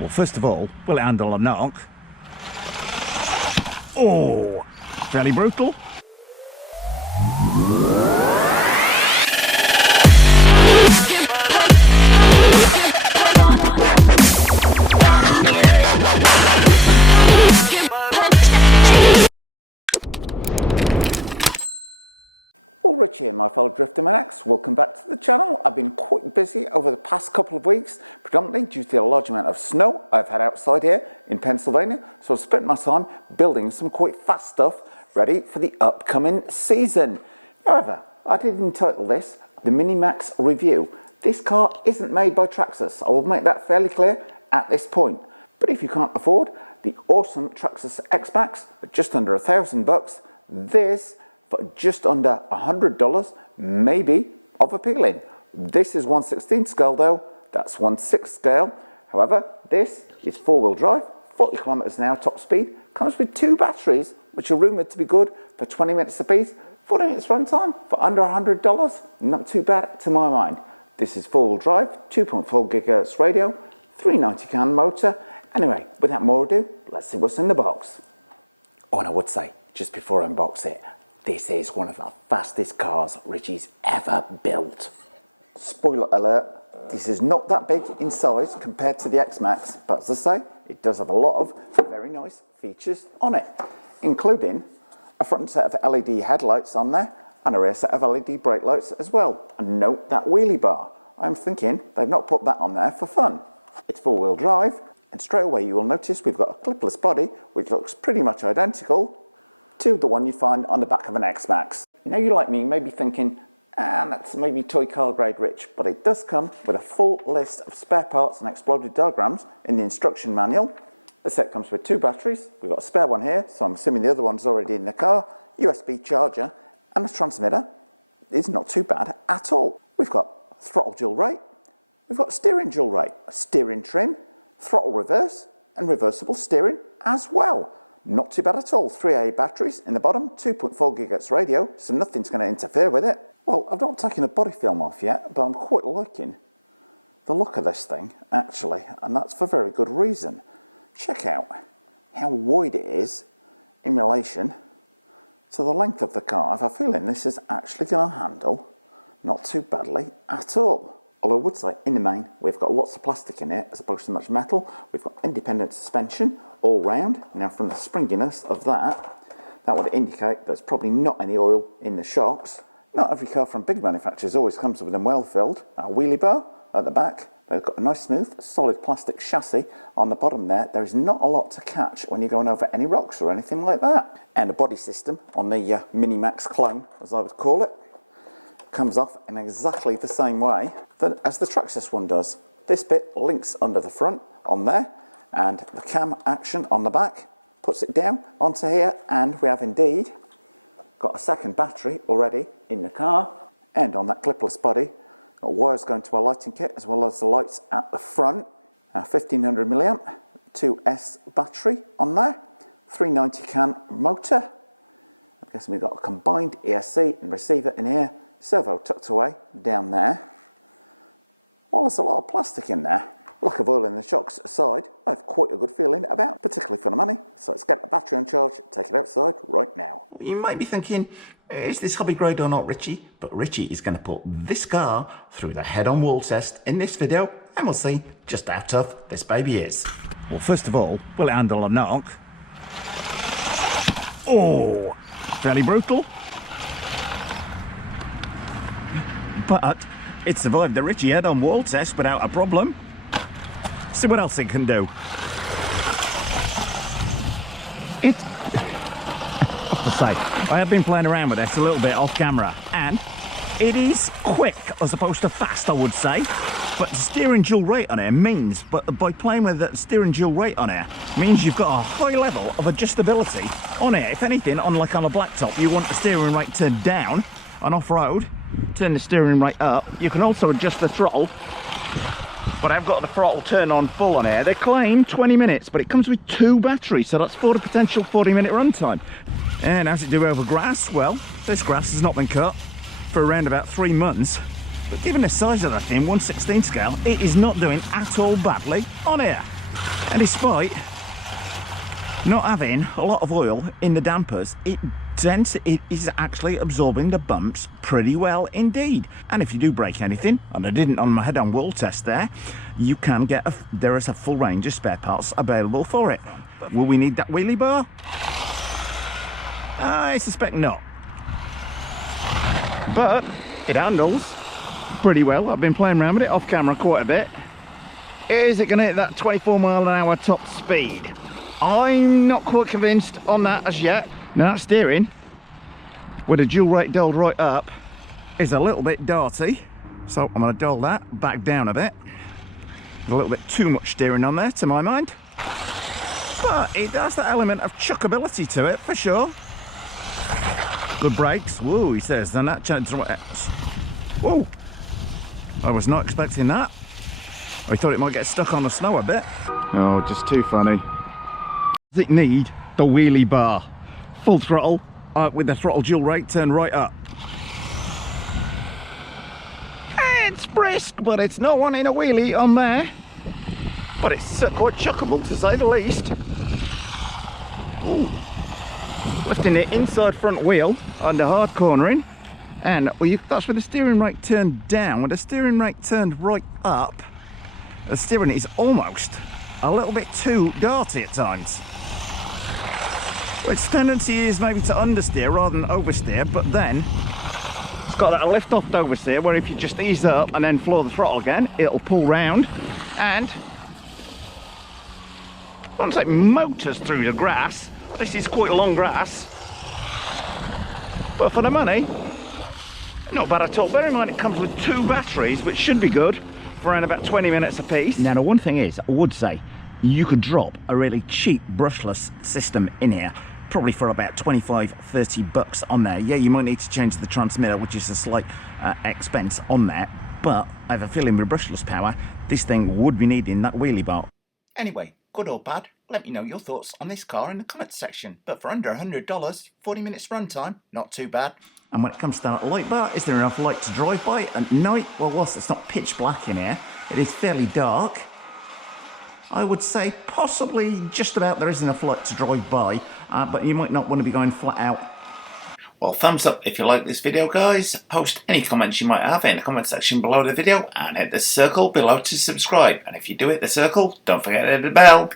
Well, first of all, will it handle a knock? Oh, fairly brutal. Well, Richie and my fellow drifter Maxx, welcome back to the channel. I've been quite busy over the past couple of weeks, predominantly due to the large amount of snow I've had outside here in Pennsylvania, so I've spent my time building some quite fast stuff ready for the upcoming season. However, I did entitle this the Mini Maxx review. This car isn't made by Traxxas, I will make that fairly clear at this point. But if you can't afford the awesome Traxxas X-Maxx at just under $1,000, this for just under $100 may be of appealing. This is 1/16 scale though, that's 1/6 scale. However, this is four-wheel drive, 40 kilometers an hour top speed, comes with two batteries, which are rumored to be good for 20 minutes apiece. 40 minutes runtime for under $100, not too bad to my mind. This is four-wheel drive, 2.4 gigahertz radio, 390 can motor. Anyway, without more ado, let's see what's in the box. Oh, and I would say, just before I unbox it, this is one of the fastest cars Richie's ever built. Spoiler alert, this is not that big in size compared to the X-Maxx, but as I say, it does have a lot of very nice features on it, including a front set of LED headlights on there and a rear set of LED brake lights as well. And note that wheelie bar. I'm thinking they've not put that on there for fun. It's four-wheel drive, and straight away you will notice we've got a clipless body which looks pretty much identical to the one you find on the back of an X-Maxx. Now you like me may be thinking, that's maybe toy car grade rich, but it does come with a full list of spare parts and exploded diagrams in the instruction manual. The set comes with two batteries, we've got a spare one here, so I'm assuming the other one's already in the car, USB charger, and a transmitter. It's not too bad at all. We've got throttle dual rate, we've got steering dual rate, a steering trim, throttle reverse, and reversible steering as well. Not too bad at all. 3AA batteries in the bottom, 2.4 gigahertz radio, so nothing's going to interfere with it. Well, I've not taken the body film off yet, but I'm quite liking the look of this thing, actually, and that's for very good reason. Check out how wide it is in relation to the length of the car. I have a feeling this is actually going to handle not too badly at all. Although I would say, in the main, we've got lots of plastic in it as opposed to much metal. We've got independent suspension all round. Now, from the springiness of that, that would indicate there's probably not any oil in the shocks. Not every car from big manufacturers always comes with them well filled. Our wheelie bar at the back, they've got a nice smooth, solid plastic chassis on the bottom there. There is not a lot to catch when you're going over any rocks or anything like that. And the body system on the Mini Maxx clone, as I would call it, comes off in exactly the same way as the Traxxas one does. This bit links under the front on there, and the cam action on the back puts it down onto here, and we have indeed got a second battery already in the car. And on that clipless body, got wires going to our lighting kit as well as the lights at the front. 1500 milliamp 2S battery on there, 390 can motor. I'm guessing we've got a combined ESC and receiver in here, servo tucked away down there. Well, there's a lot of plastic in there. Lack of oil in the shocks aside, I have quite a good feeling about it, particularly for the money. So let's get the battery on charge, take it outside right now. You might be thinking, is this hobby grade or not, Richie? But Richie is going to put this car through the head-on wall test in this video, and we'll see just how tough this baby is. Well, first of all, will it handle a knock? Oh, fairly brutal. But it survived the Richie head-on wall test without a problem. See what else it can do. I have to say, I have been playing around with this a little bit off camera, and it is quick as opposed to fast, I would say. But the steering dual rate on it means, but by playing with the steering dual rate on it, means you've got a high level of adjustability on it. If anything, on a blacktop, you want the steering rate turned down. On off-road, turn the steering rate up. You can also adjust the throttle, but I've got the throttle turned on full on here. They claim 20 minutes, but it comes with two batteries, so that's for the potential 40-minute runtime. And as it do over grass, well, this grass has not been cut for around about 3 months. But given the size of the thing, 1/16 scale, it is not doing at all badly on here. And despite not having a lot of oil in the dampers, it is actually absorbing the bumps pretty well indeed. And if you do break anything, and I didn't on my head-on wall test there, you can get there is a full range of spare parts available for it. Will we need that wheelie bar? I suspect not. But it handles pretty well. I've been playing around with it off camera quite a bit. Is it going to hit that 24-mile-an-hour top speed? I'm not quite convinced on that as yet. Now that steering, with a dual rate dialed right up, is a little bit darty. So I'm going to dial that back down a bit. A little bit too much steering on there to my mind. But it has that element of chuckability to it for sure. The brakes, whoa, he says, then that changed. Whoa, I was not expecting that. I thought it might get stuck on the snow a bit. Oh, just too funny. Does it need the wheelie bar? Full throttle with the throttle dual rate turned right up. It's brisk, but it's not wanting a wheelie on there. But it's quite chuckable to say the least. Ooh. Lifting the inside front wheel under hard cornering, and that's with the steering rate turned down. With the steering rate turned right up, the steering is almost a little bit too darty at times. Its tendency is maybe to understeer rather than oversteer, but then it's got that lift off oversteer where if you just ease it up and then floor the throttle again, it'll pull round, and once it motors through the grass, this is quite long grass, but for the money, not bad at all. Bear in mind it comes with 2 batteries, which should be good for around about 20 minutes a piece. Now the one thing is, I would say, you could drop a really cheap brushless system in here, probably for about 25-30 bucks on there. Yeah, you might need to change the transmitter, which is a slight expense on there, but I have a feeling with brushless power, this thing would be needing that wheelie bar. Anyway, good or bad, let me know your thoughts on this car in the comments section. But for under $100, 40 minutes runtime, not too bad. And when it comes to that light bar, is there enough light to drive by at night? Well, whilst it's not pitch black in here, it is fairly dark. I would say possibly just about there is enough light to drive by, but you might not want to be going flat out. Well, thumbs up if you like this video, guys. Post any comments you might have in the comment section below the video, and hit the circle below to subscribe. And if you do hit the circle, don't forget to hit the bell.